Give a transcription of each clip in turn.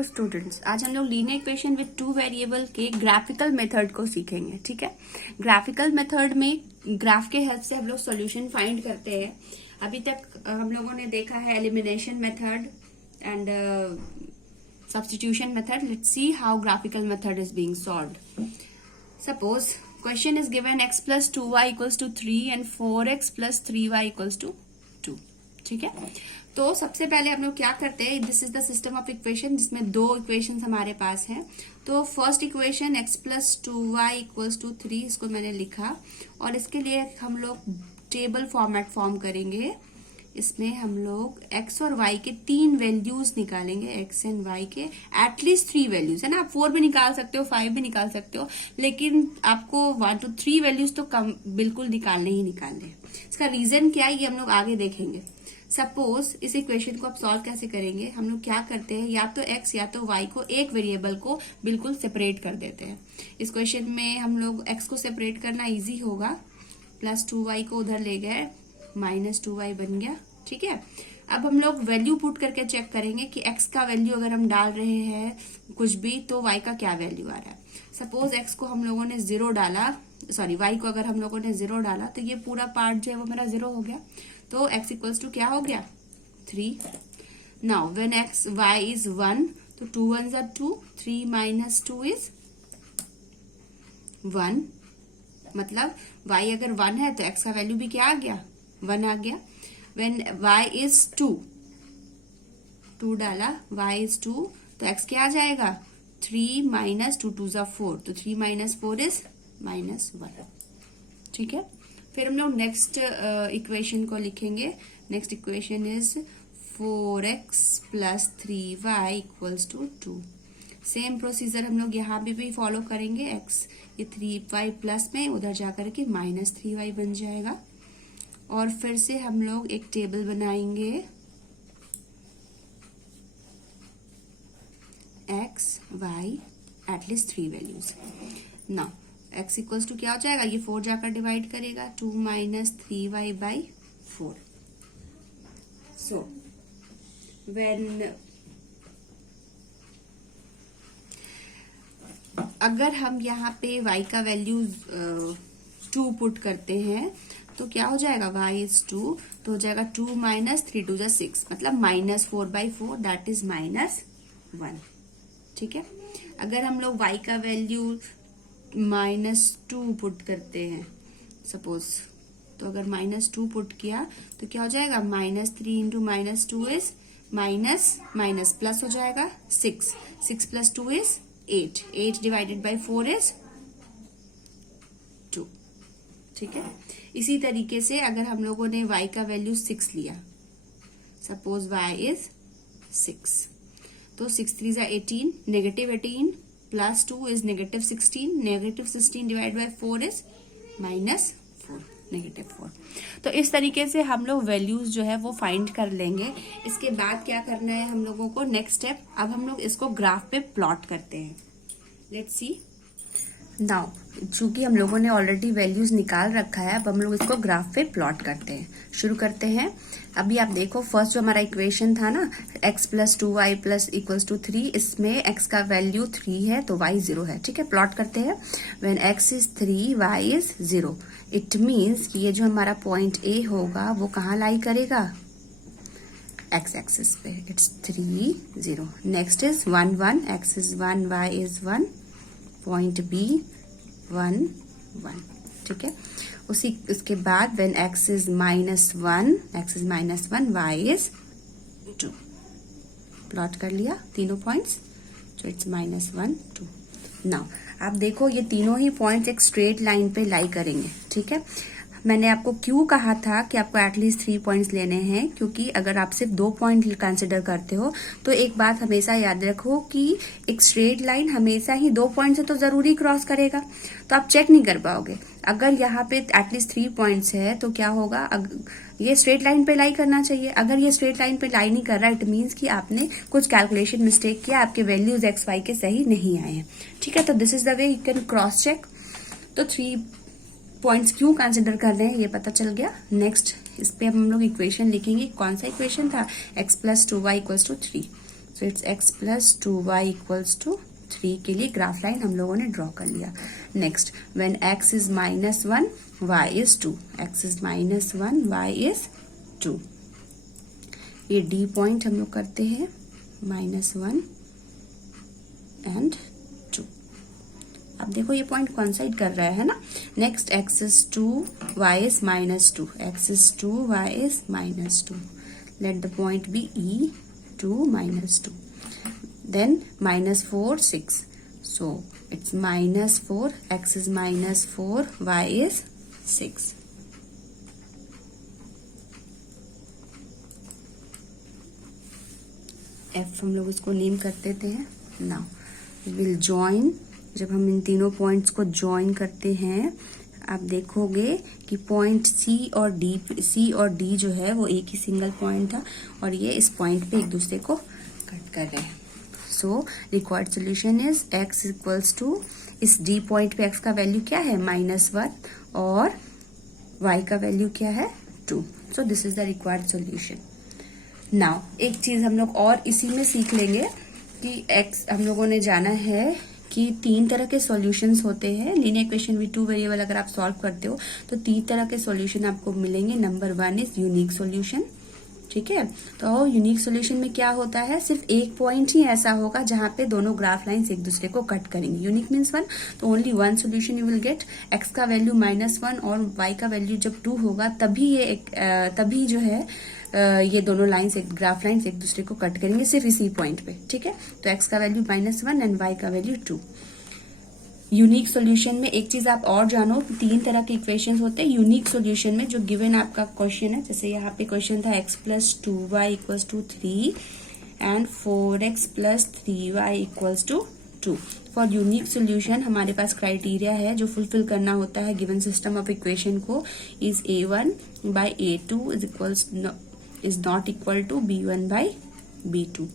Hello students, आज हम लोग linear equation with two variable के ग्राफिकल मेथड को सीखेंगे। ठीक है, ग्राफिकल मेथड में ग्राफ के हेल्प से हम लोग सॉल्यूशन फाइंड करते हैं। अभी तक हम लोगों ने देखा है elimination method and substitution method. Let's see how graphical method is being solved. Suppose question is given x plus 2y equals to 3 and 4x plus 3y equals to 2। ठीक है, तो सबसे पहले हम लोग क्या करते हैं, this is the system of equation जिसमें दो इक्वेशन हमारे पास हैं। तो first equation x plus 2y equals to 3, इसको मैंने लिखा और इसके लिए हम लोग टेबल फॉर्मेट फॉर्म करेंगे। इसमें हम लोग x और y के तीन वैल्यूज निकालेंगे, x एंड y के एटलीस्ट 3 वैल्यूज है ना। आप 4 भी निकाल सकते हो, 5 भी निकाल सकते हो, लेकिन आपको 1 to 3 वैल्यूज तो कम बिल्कुल निकालने ही निकालने। इसका रीजन क्या है ये हम लोग आगे देखेंगे। सपोज इस इक्वेशन को आप सॉल्व कैसे करेंगे, हम लोग क्या करते हैं, या तो x या तो y को एक वेरिएबल को बिल्कुल सेपरेट कर देते हैं। इस क्वेश्चन में हम लोग x को सेपरेट करना इजी होगा, प्लस 2y को उधर ले गए, माइनस 2y बन गया। ठीक है, अब हम लोग वैल्यू पुट करके चेक करेंगे कि x का वैल्यू अगर हम डाल रहे हैं कुछ भी तो y का क्या वैल्यू आ रहा है। सपोज x को हम लोगों ने 0 डाला, सॉरी y को अगर हम लोगों ने 0 डाला तो ये पूरा पार्ट जो है वो मेरा 0 हो गया। तो x इक्वल्स टू क्या हो गया 3। नाउ व्हेन y इज 1 तो 2 1s are 2, 3 minus 2 is 1। मतलब y अगर 1 है तो x का वैल्यू भी क्या आ गया 1 आ गया। When y is 2 डाला, y is 2 तो x क्या आ जाएगा 3 minus 2 2s are 4, तो 3 minus 4 is -1। ठीक है, फिर हम लोग नेक्स्ट इक्वेशन को लिखेंगे। Next equation is 4x plus 3y equals to 2। Same procedure हम लोग यहाँ पे भी फॉलो करेंगे। x ये 3y प्लस में उधर जाकर के -3y बन जाएगा और फिर से हम लोग एक टेबल बनाएंगे, x y at least 3 values. Now x equals to क्या हो जाएगा, ये 4 जाकर डिवाइड करेगा, 2 minus 3y by 4। So when अगर हम यहाँ पे y का वैल्यू 2 पुट करते हैं तो क्या हो जाएगा, y is 2 तो हो जाएगा 2 minus 3 2 is 6, मतलब -4/4 दैट इज -1। ठीक है, अगर हम लोग y का वैल्यू -2 पुट करते हैं सपोज, तो अगर -2 पुट किया तो क्या हो जाएगा, -3 into -2 is माइनस प्लस हो जाएगा 6, 6 plus 2 is 8, 8 divided by 4 is 2। ठीक है, इसी तरीके से अगर हम लोगों ने y का वैल्यू 6 लिया, सपोज y is 6, तो 6 3s are 18, -18 plus 2 is -16, -16 divided by 4 is -4, -4। तो इस तरीके से हम लोग वैल्यूज जो है वो फाइंड कर लेंगे। इसके बाद क्या करना है हम लोगों को, नेक्स्ट स्टेप, अब हम लोग इसको ग्राफ पे प्लॉट करते हैं। लेट्स सी नाउ, चूंकि हम लोगों ने ऑलरेडी वैल्यूज निकाल रखा है, अब हम लोग इसको ग्राफ पे प्लॉट करते हैं। शुरू करते हैं। अभी आप देखो फर्स्ट जो हमारा इक्वेशन था ना, x plus 2y plus equals to 3, इसमें x का वैल्यू 3 है तो y 0 है। ठीक है, प्लॉट करते हैं। When x is 3 y is 0, it means कि ये जो हमारा पॉइंट A होगा वो कहाँ लाई करेगा, x एक्सिस पे। It's 3 0। Next is 1 1, x is 1 y is 1, point B 1 1। ठीक है, उसके बाद when x is -1, x is -1 y is 2, plot कर लिया तीनों पॉइंट्स, तो इट्स -1 2। नाउ आप देखो ये तीनों ही पॉइंट्स एक स्ट्रेट लाइन पे लाई करेंगे। ठीक है, मैंने आपको क्यों कहा था कि आपको एटलीस्ट 3 पॉइंट्स लेने हैं, क्योंकि अगर आप सिर्फ 2 पॉइंट कंसिडर करते हो तो एक बात हमेशा याद रखो कि एक स्ट्रेट लाइन हमेशा ही 2 पॉइंट से तो जरूरी क्रॉस करेगा, तो आप चेक नहीं कर पाओगे। अगर यहाँ पे एटलीस्ट 3 पॉइंट्स है तो क्या होगा, ये स्ट्रेट लाइन पे लाई करना चाहिए। अगर ये स्ट्रेट लाइन पे लाई नहीं कर रहा, इट मीन्स कि आपने कुछ कैलकुलेशन मिस्टेक किया, आपके वैल्यूज एक्स वाई के सही नहीं आए हैं। ठीक है, तो this is the way you can cross check. तो 3 पॉइंट्स क्यों कंसिडर कर रहे हैं ये पता चल गया। नेक्स्ट इस पे हम लोग इक्वेशन लिखेंगे। कौन सा इक्वेशन था, x plus 2y equals to 3। So it's x plus 2y equals to 3 के लिए ग्राफ लाइन हम लोगों ने ड्रॉ कर लिया. Next, when x is -1 y is 2. x is -1 y is 2. ये D पॉइंट हम लोग करते हैं -1 एंड 2. अब देखो ये पॉइंट कॉन्साइड कर रहा है ना. Next, x is 2 y is -2. x is 2 y is -2. Let the point be E 2 -2. Then -4 6. So it's -4, x is -4, y is 6. f हम लोग इसको नेम कर देते हैं. Now we will join. जब हम इन तीनों पॉइंट्स को ज्वाइन करते हैं, आप देखोगे कि पॉइंट C और D जो है वो एक ही सिंगल पॉइंट था और ये इस पॉइंट पे एक दूसरे को कट कर रहे हैं. So required solution is x equals to, इस D पॉइंट पे x का वैल्यू क्या है -1 और y का वैल्यू क्या है 2. So this is the required solution. Now एक चीज हम लोग और इसी में सीख लेंगे कि x हम लोगों ने जाना है कि 3 तरह के सॉल्यूशंस होते हैं. लीनियर इक्वेशन विद 2 वेरिएबल अगर आप सॉल्व करते हो तो 3 तरह के सॉल्यूशन आपको मिलेंगे. Number 1 is unique solution. ठीक है, तो यूनिक सॉल्यूशन में क्या होता है, सिर्फ एक पॉइंट ही ऐसा होगा जहां पे दोनों ग्राफ लाइंस एक दूसरे को कट करेंगे. यूनिक मीन्स 1, तो only 1 solution you will get. x का वैल्यू -1 और y का वैल्यू जब 2 होगा तभी जो है ये दोनों लाइंस ग्राफ लाइंस एक दूसरे को कट करेंगे सिर्फ इसी पॉइंट पे. ठीक है, तो x का वैल्यू -1 एंड y का वैल्यू 2. यूनिक सॉल्यूशन में एक चीज आप और जानो, 3 तरह के इक्वेशंस होते हैं यूनिक सॉल्यूशन में. जो गिवन आपका क्वेश्चन है, जैसे यहाँ पे क्वेश्चन था x plus 2y equals to 3 and 4x plus 3y equals to 2. For unique solution हमारे पास क्राइटेरिया है जो फुलफिल करना होता है गिवन सिस्टम ऑफ इक्वेशन को. Is a1 by a2 is not equal to b1 by b2.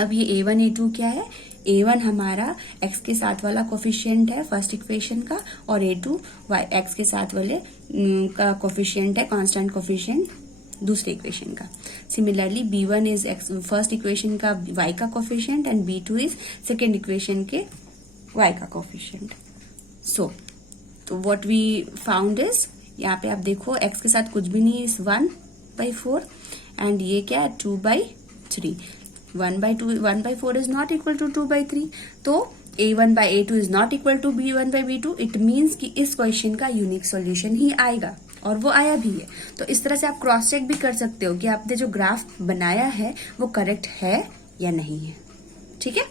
अब ये a1 a2 क्या है, a1 हमारा x के साथ वाला कोफिशिएंट है फर्स्ट इक्वेशन का और a2 x के साथ वाले का कोफिशिएंट है कांस्टेंट कोफिशिएंट दूसरे इक्वेशन का. Similarly b1 is first equation का y का coefficient and b2 is second equation के y का कोफिशिएंट. सो तो व्हाट वी फाउंड इज, यहाँ पे आप देखो x के साथ कुछ भी नहीं, इज 1/4 एंड ये क्या है 2/3. 1/4 is not equal to 2/3. तो a1 by a2 is not equal to b1 by b2. It means कि इस क्वेश्चन का यूनिक सॉल्यूशन ही आएगा और वो आया भी है. तो इस तरह से आप क्रॉस चेक भी कर सकते हो कि आपने जो ग्राफ बनाया है वो करेक्ट है या नहीं है. ठीक है,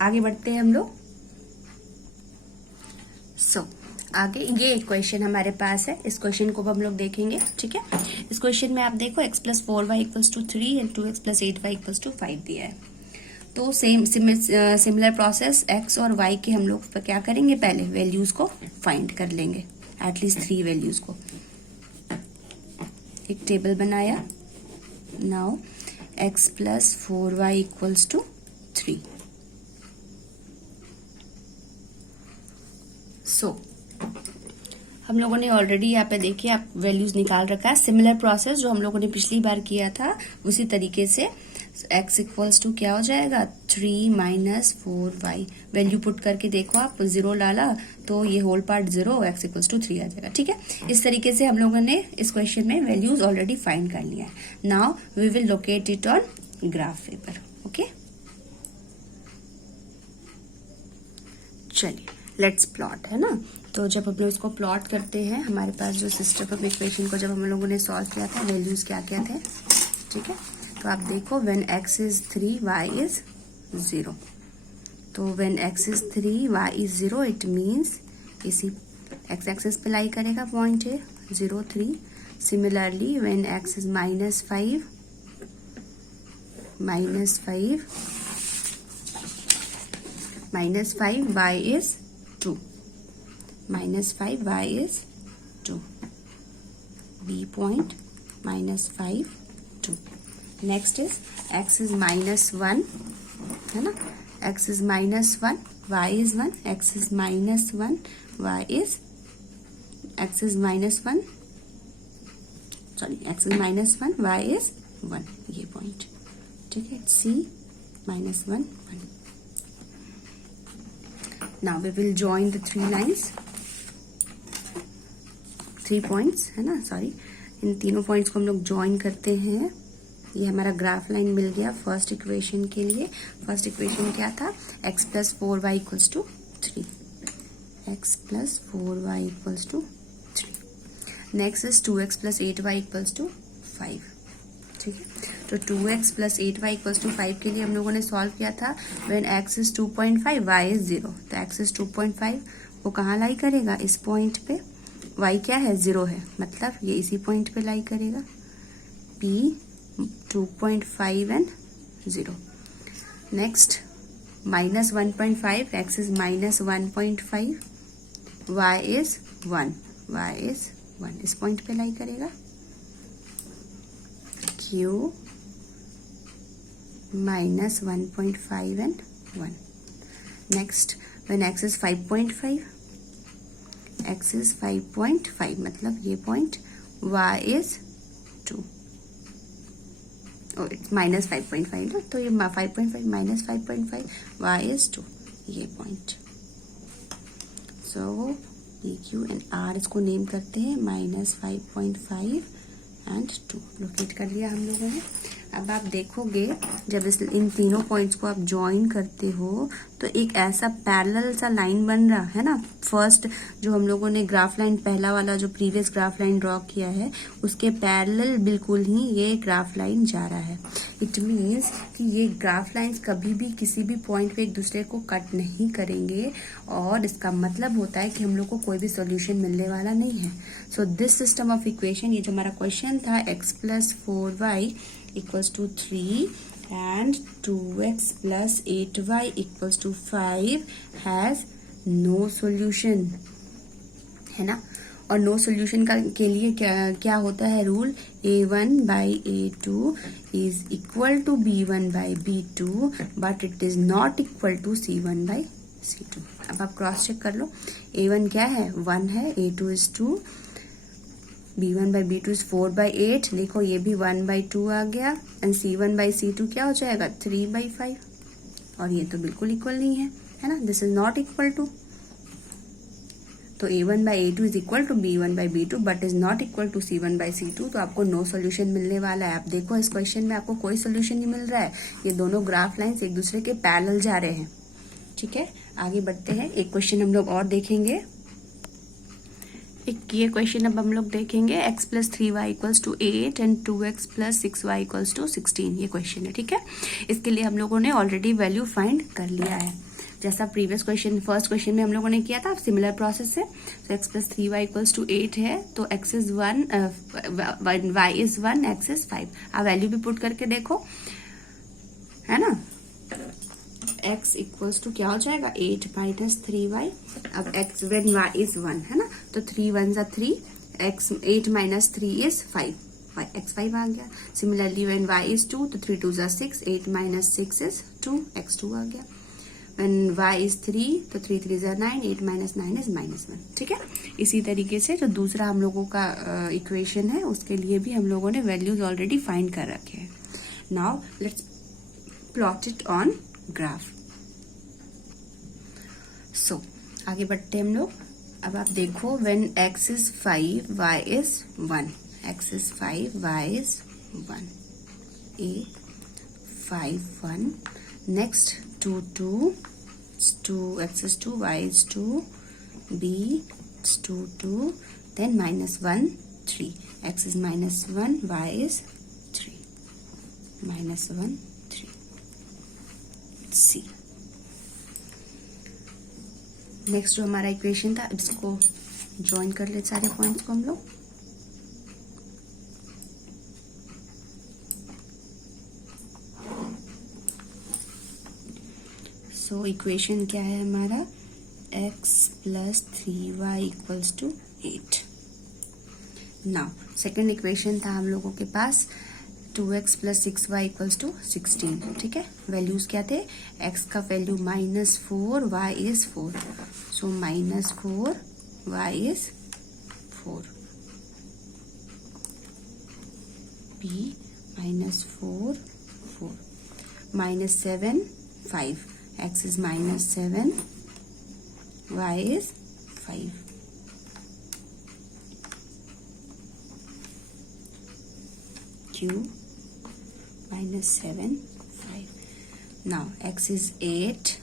आगे बढ़ते हैं हम लोग. सो आगे ये एक क्वेश्चन हमारे पास है, इस क्वेश्चन को हम लोग देखेंगे. ठीक है, इस क्वेश्चन में आप देखो x plus 4y equals to 3 and 2x plus 8y equals to 5 दिया है. तो सिमिलर प्रोसेस x और y के हम लोग क्या करेंगे, पहले वैल्यूज को फाइंड कर लेंगे, एटलीस्ट 3 वैल्यूज को. एक टेबल बनाया. Now x plus 4y equals to 3. So हम लोगों ने ऑलरेडी यहाँ पे देखिए आप वैल्यूज निकाल रखा है. सिमिलर प्रोसेस जो हम लोगों ने पिछली बार किया था उसी तरीके से x इक्वल्स टू क्या हो जाएगा 3 माइनस 4y. वैल्यू पुट करके देखो आप, 0 डाला तो ये whole part 0, x equals to 3 आ जाएगा. ठीक है, इस तरीके से हम लोगों ने इस क्वेश्चन में वैल्यूज ऑलरेडी फाइंड कर लिया है. Now we will locate it on graph paper. Okay, चलिए लेट्स प्लॉट, है ना. तो जब हम लोग इसको प्लॉट करते हैं, हमारे पास जो सिस्टम ऑफ इक्वेशन को जब हम लोगों ने सॉल्व किया था, वैल्यूज क्या क्या थे. ठीक है, तो आप देखो when x is 3 y is 0. तो when x is 3 y is 0 it means इसी x एक्सिस पे लाई करेगा पॉइंट है 0 3. Similarly when x is -5 y is 2. -5 y is 2. B point -5 2. Next is x is -1, है ना. x is -1 y is 1. x is -1 y is x is -1 sorry x is -1 y is 1. ये point. ठीक है, C minus 1 1. Now we will join the 3 lines, 3 points है ना, sorry, इन तीनों points को हम लोग ज्वाइन करते हैं। ये हमारा ग्राफ लाइन मिल गया फर्स्ट इक्वेशन के लिए। फर्स्ट इक्वेशन क्या था, x plus 4y equals to 3, x plus 4y equals to 3। Next is 2x plus 8y equals to 5, ठीक है। तो 2x plus 8y equals to 5 के लिए हम लोगों ने सॉल्व किया था when x is 2.5 y is 0। तो x इज 2.5 वो कहाँ लाई करेगा, इस पॉइंट पे। y क्या है, 0 है, मतलब ये इसी पॉइंट पे लाई करेगा। p 2.5 and 0। Next minus 1.5, x is minus 1.5, y is 1, y is 1, इस पॉइंट पे लाई करेगा। q minus 1.5 and 1। Next when x is 5.5, x is 5.5 मतलब ये point, y is 2, it's minus 5.5 ना, तो ये 5.5 माइनस 5.5, y इज 2, ये point. So p q and r इसको नेम करते हैं माइनस 5.5 एंड 2, लोकेट कर लिया हम लोगों ने। अब आप देखोगे जब इन तीनों पॉइंट्स को आप ज्वाइन करते हो तो एक ऐसा पैरेलल सा लाइन बन रहा है ना। फर्स्ट जो हम लोगों ने ग्राफ लाइन, पहला वाला जो प्रीवियस ग्राफ लाइन ड्रॉ किया है उसके पैरेलल बिल्कुल ही ये ग्राफ लाइन जा रहा है। इट मीन्स कि ये ग्राफ लाइंस कभी भी किसी भी पॉइंट पे एक दूसरे को कट नहीं करेंगे, और इसका मतलब होता है कि हम लोग को कोई भी सॉल्यूशन मिलने वाला नहीं है। So this system of equation, ये जो हमारा क्वेश्चन था x plus 4y equals to 3 and 2x plus 8y equals to 5 has no solution, है ना। और नो सोल्यूशन का के लिए क्या होता है rule, a1 by a2 is equal to b1 by b2 but it is not equal to c1 by c2। अब आप क्रॉस चेक कर लो, a1 क्या है, 1 है, a2 is 2, b1 by b2 is 4 by 8, देखो ये भी 1 बाई 2 आ गया, एंड c1 बाई c2 क्या हो जाएगा, 3 बाई 5, और ये तो बिल्कुल इक्वल नहीं है ना, this is not equal to. तो a1 by a2 is equal to b1 by b2 but is not equal to c1 by c2, तो आपको नो सोल्यूशन मिलने वाला है। आप देखो इस क्वेश्चन में आपको कोई सोल्यूशन नहीं मिल रहा है, ये दोनों ग्राफ लाइंस एक दूसरे के पैरेलल जा रहे हैं। ठीक है, आगे बढ़ते हैं, एक क्वेश्चन हम लोग और देखेंगे। एक ये क्वेश्चन अब हम लोग देखेंगे, x plus 3y equals to 8 and 2x plus 6y equals to 16, ये क्वेश्चन है। ठीक है, इसके लिए हम लोगों ने ऑलरेडी वैल्यू फाइंड कर लिया है, जैसा प्रीवियस क्वेश्चन, फर्स्ट क्वेश्चन में हम लोगों ने किया था, सिमिलर प्रोसेस से। तो x plus 3y equals to 8 है, तो x is 1, y is 1, x is 5। आप वैल्यू भी पुट करके देखो, है ना। x इक्वल्स टू क्या हो जाएगा, 8 माइनस 3y। अब x वेन y इज 1 है ना, तो 3 1 जा 3, x 8 माइनस 3 इज 5, x 5 आ गया। सिमिलरली वेन y इज 2, तो 3 2 जा 6, 8 माइनस 6 इज 2, x 2 आ गया। When y is 3, तो 3 3 जा 9, 8 माइनस 9 इज -1। ठीक है, इसी तरीके से जो दूसरा हम लोगों का इक्वेशन है उसके लिए भी हम लोगों ने वैल्यूज ऑलरेडी फाइंड कर रखे हैं। Now let's plot it on graph. So आगे बढ़ते हैं हम लोग। अब आप देखो, when x is 5, y is 1, x is 5, y is 1, a 5 1, next 2 2, 2, x is 2, y is 2, b is 2 2, then minus 1 3, x is minus 1, y is 3, minus 1 3, c। Next जो हमारा इक्वेशन था, इसको ज्वाइन कर ले सारे पॉइंट्स को हम लोग। सो इक्वेशन क्या है हमारा, x plus 3y equals to 8। Now second equation था हम लोगों के पास, 2x plus 6y equals to 16। ठीक है, वैल्यूज क्या थे, x का value -4, y is 4, so -4, y is 4, p -4 4, -7 5, x is -7, y is 5. Q -7 5. Now x is 8,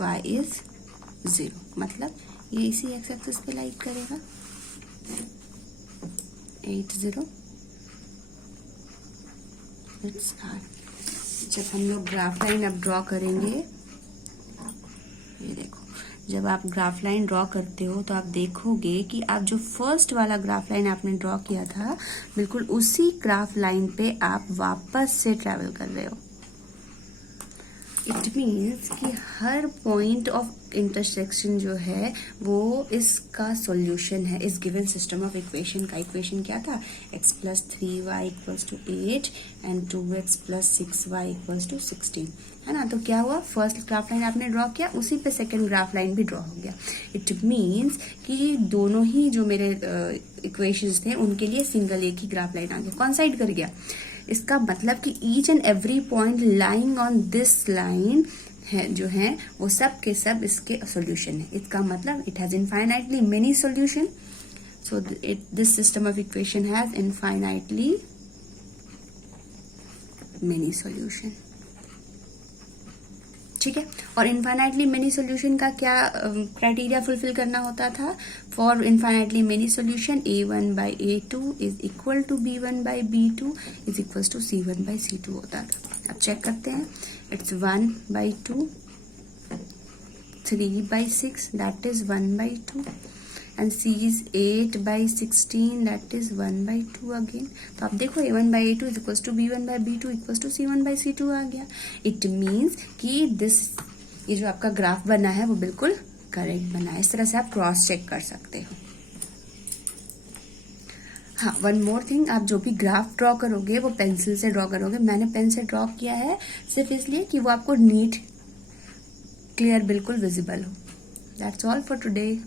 y is 0. मतलब ये इसी एक्स एक्सिस पे लाइट करेगा 8 0. Let's start. जब हम लोग ग्राफ लाइन अब ड्रॉ करेंगे, ये देखो, जब आप ग्राफ लाइन ड्रॉ करते हो तो आप देखोगे कि आप जो फर्स्ट वाला ग्राफ लाइन आपने ड्रॉ किया था, बिल्कुल उसी ग्राफ लाइन पे आप वापस से ट्रैवल कर रहे हो. इट मीन्स कि हर पॉइंट ऑफ इंटरसेक्शन जो है वो इसका सॉल्यूशन है इस गिवन सिस्टम ऑफ इक्वेशन का. इक्वेशन क्या था? x + 3y = 8 and 2x + 6y = 16, है ना. तो क्या हुआ? फर्स्ट ग्राफ लाइन आपने ड्रॉ किया, उसी पे सेकंड ग्राफ लाइन भी ड्रॉ हो गया. इट मीन्स कि दोनों ही जो मेरे इक्वेशंस थे उनके लिए सिंगल एक ही ग्राफ लाइन आ गया. कौन साइड कर गया? इसका मतलब कि each and every point lying on this line है जो है वो सब के सब इसके सॉल्यूशन है. इसका मतलब it has infinitely many solution. So this system of equation has infinitely many solution. ठीक है. और इनफाइनाइटली मेनी सॉल्यूशन का क्या क्राइटेरिया फुलफिल करना होता था? For infinitely many solution a1/a2 = b1/b2 = c1/c2 होता था. अब चेक करते हैं. It's 1/2, 3/6 that is 1/2 and c is 8/16 that is 1/2 again. तो आप देखो a1/a2 = b1/b2 = c1/c2 आ गया. इट मीन्स कि ये जो आपका ग्राफ बना है वो बिल्कुल करेक्ट बना है. इस तरह से आप क्रॉस चेक कर सकते हो. हाँ, वन मोर थिंग, आप जो भी ग्राफ ड्रॉ करोगे वो पेंसिल से ड्रॉ करोगे. मैंने पेन से ड्रॉ किया है सिर्फ इसलिए कि वो आपको नीट क्लियर बिल्कुल विजिबल हो. That's all for today.